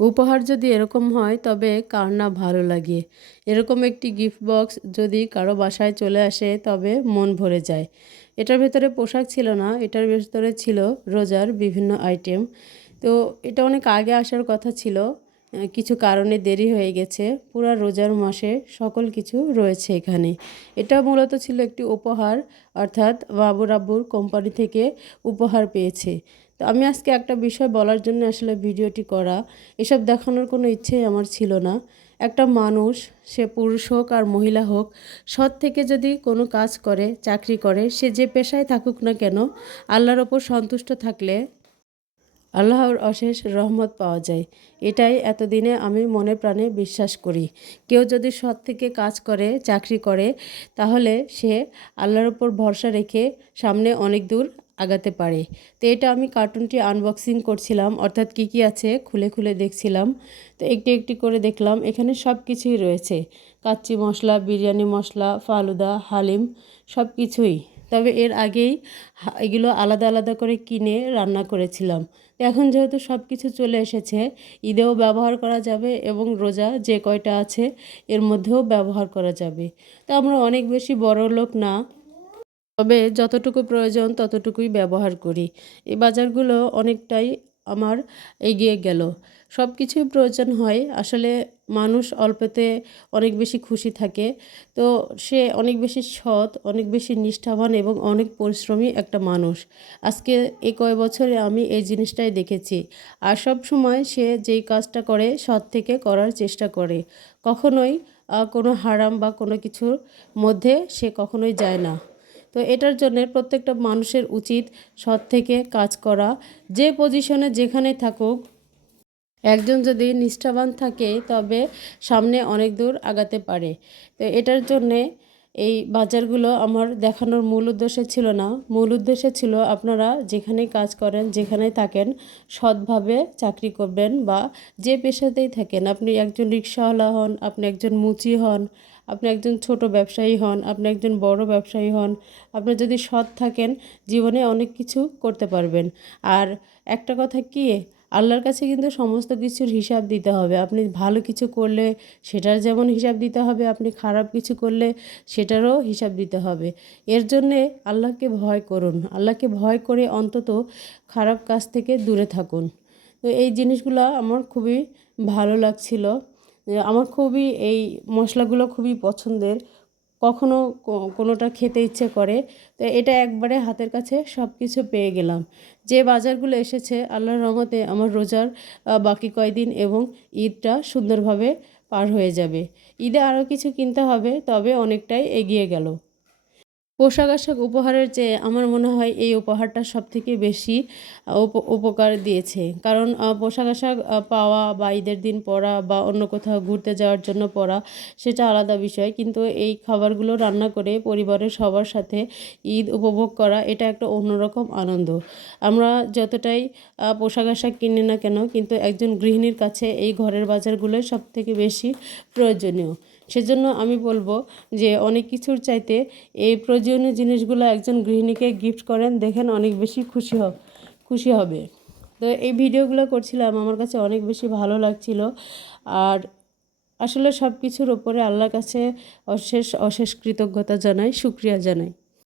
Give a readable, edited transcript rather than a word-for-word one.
উপহার যদি এরকম হয় তবে কার না ভালো লাগে। এরকম একটি গিফট বক্স যদি কারো বাসায় চলে আসে তবে মন ভরে যায়। এটার ভেতরে পোশাক ছিল না, এটার ভেতরে ছিল রোজার বিভিন্ন আইটেম। তো এটা অনেক আগে আসার কথা ছিল, কিছু কারণে দেরি হয়ে গেছে। পুরা রোজার মাসে সকল কিছু রয়েছে এখানে। এটা মূলত ছিল একটি উপহার, অর্থাৎ বাবুর আব্বুর কোম্পানি থেকে উপহার পেয়েছে। তো আমি আজকে একটা বিষয় বলার জন্য আসলে ভিডিওটি করা। এসব দেখানোর কোনো ইচ্ছেই আমার ছিল না। একটা মানুষ, সে পুরুষ হোক আর মহিলা হোক, সৎ থেকে যদি কোনো কাজ করে, চাকরি করে, সে যে পেশায় থাকুক না কেন, আল্লাহর ওপর সন্তুষ্ট থাকলে আল্লাহর অশেষ রহমত পাওয়া যায়। এটাই এতদিনে আমি মনে প্রাণে বিশ্বাস করি। কেউ যদি সৎ থেকে কাজ করে, চাকরি করে, তাহলে সে আল্লাহর ওপর ভরসা রেখে সামনে অনেক দূর আগাতে পারে। তো এটা আমি কার্টুনটি আনবক্সিং করছিলাম, অর্থাৎ কী কী আছে খুলে খুলে দেখছিলাম। তো একটি একটি করে দেখলাম, এখানে সব কিছুই রয়েছে। কাচ্চি মশলা, বিরিয়ানি মশলা, ফালুদা, হালিম, সব কিছুই। তবে এর আগেই এগুলো আলাদা আলাদা করে কিনে রান্না করেছিলাম। এখন যেহেতু সব কিছু চলে এসেছে, ঈদেও ব্যবহার করা যাবে এবং রোজা যে কয়টা আছে এর মধ্যেও ব্যবহার করা যাবে। তো আমরা অনেক বেশি বড়লোক না, তবে যতটুকু প্রয়োজন ততটুকুই ব্যবহার করি। এই বাজারগুলো অনেকটাই আমার এগিয়ে গেল। সব কিছুই প্রয়োজন হয় আসলে। মানুষ অল্পতে অনেক বেশি খুশি থাকে। তো সে অনেক বেশি সৎ, অনেক বেশি নিষ্ঠাবান এবং অনেক পরিশ্রমী একটা মানুষ। আজকে এই কয় বছরে আমি এই জিনিসটাই দেখেছি। আর সব সময় সে যেই কাজটা করে সৎ থেকে করার চেষ্টা করে। কখনোই কোনো হারাম বা কোনো কিছুর মধ্যে সে কখনোই যায় না। তো এটার জন্য প্রত্যেকটা মানুষের উচিত সৎ থেকে কাজ করা। যে পজিশনে যেখানে থাকুক, একজন যদি নিষ্ঠাবান থাকে তবে সামনে অনেক দূর আগাতে পারে। তো এটার জন্যে এই বাজারগুলো আমার দেখানোর মূল উদ্দেশ্য ছিল না। মূল উদ্দেশ্য ছিল আপনারা যেখানে কাজ করেন, যেখানে থাকেন, সৎভাবে চাকরি করবেন বা যে পেশাতেই থাকেন, আপনি একজন রিক্সাওয়ালা হন, আপনি একজন মুচি হন, আপনি একজন ছোট ব্যবসায়ী হন, আপনি একজন বড় ব্যবসায়ী হন, আপনি যদি সৎ থাকেন জীবনে অনেক কিছু করতে পারবেন। আর একটা কথা কি, আল্লাহর কাছে কিন্তু সমস্ত কিছুর হিসাব দিতে হবে। আপনি ভালো কিছু করলে সেটার যেমন হিসাব দিতে হবে, আপনি খারাপ কিছু করলে সেটারও হিসাব দিতে হবে। এর জন্যে আল্লাহকে ভয় করুন। আল্লাহকে ভয় করে অন্তত খারাপ কাজ থেকে দূরে থাকুন। তো এই জিনিসগুলো আমার খুবই ভালো লাগছিল। আমার খুবই এই মশলাগুলো খুবই পছন্দের। কখনো কোনোটা খেতে ইচ্ছে করে। তো এটা একবারে হাতের কাছে সব কিছু পেয়ে গেলাম। যে বাজারগুলো এসেছে আল্লাহর রহমতে আমার রোজার বাকি কয়দিন এবং ঈদটা সুন্দরভাবে পার হয়ে যাবে। ঈদে আরও কিছু কিনতে হবে, তবে অনেকটাই এগিয়ে গেল। পোশাক আশাক উপহারের চেয়ে আমার মনে হয় এই উপহারটা সবথেকে বেশি উপকার দিয়েছে। কারণ পোশাক আশাক পাওয়া বা ঈদের দিন পরা বা অন্য কোথাও ঘুরতে যাওয়ার জন্য পরা সেটা আলাদা বিষয়। কিন্তু এই খাবারগুলো রান্না করে পরিবারের সবার সাথে ঈদ উপভোগ করা, এটা একটা অন্যরকম আনন্দ। আমরা যতটাই পোশাক আশাক কিনি না কেন, কিন্তু একজন গৃহিণীর কাছে এই ঘরের বাজারগুলোই সবথেকে বেশি প্রয়োজনীয়। সেজন্য আমি বলবো যে অনেক কিছুর চাইতে এই প্রয়োজনীয় জিনিসগুলো একজন গৃহিণীকে গিফট করেন, দেখেন অনেক বেশি খুশি হবে। তো এই ভিডিওগুলো করছিলাম, আমার কাছে অনেক বেশি ভালো লাগছিল। আর আসলে সব কিছুর ওপরে আল্লাহর কাছে অশেষ অশেষ কৃতজ্ঞতা জানাই, শুকরিয়া জানাই।